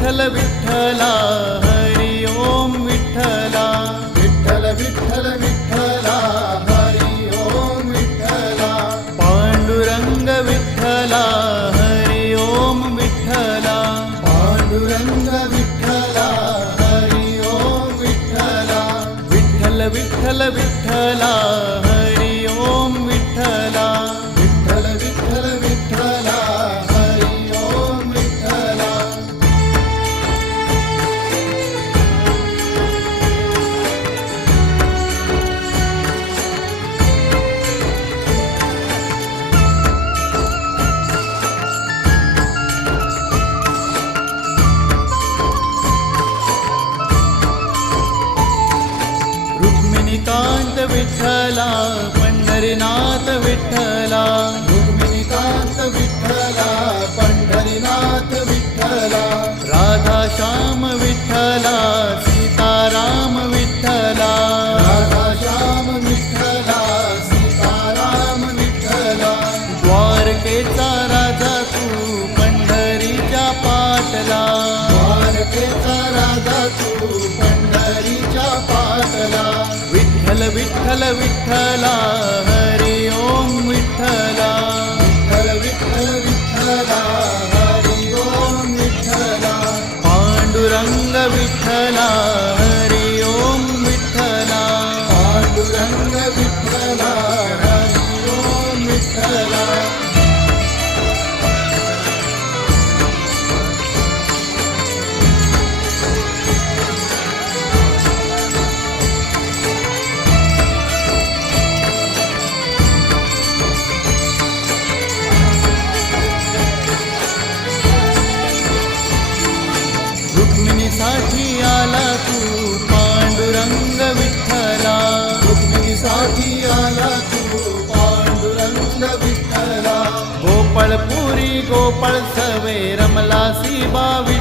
विठ्ठल विठ्ठला हरी ओम विठ्ठला विठ्ठल विठ्ठल विठ्ठला हरी ओम विठ्ठला पांडुरंग विठ्ठला हरी ओम विठ्ठला पांडुरंग विठ्ठला हरी ओम विठ्ठला विठ्ठल विठ्ठल विठ्ठला हरी ओम विठ्ठला विठ्ठल विठ्ठल विठ्ठला हरी ओम विठ्ठला रुक्मिणीकांत विठ्ठला पंढरीनाथ विठ्ठला रुक्मिणीकांत विठ्ठला पंढरीनाथ विठ्ठला राधा श्याम विठ्ठला सीताराम विठ्ठला राधा श्याम विठ्ठला सीताराम विठ्ठला द्वारकेचा राजा तू पंढरीच्या पाटला द्वारकेचा राजा तू पंढरीच्या पाटला विठ्ठल विठ्ठल विठ्ठला हरी ओम विठ्ठला विठ्ठल विठ्ठल विठ्ठला हरी ओम विठ्ठला पांडुरंग विठ्ठला हरी ओम विठ्ठला पांडुरंग विठ्ठला हरी ओम विठ्ठला रुक्मिणीसाठी आला तू पांडुरंग विठ्ठला रुक्मिणीसाठी आला तू पांडुरंग विठ्ठला गोपाळपुरी गोपाळ सवे रमलासी बावी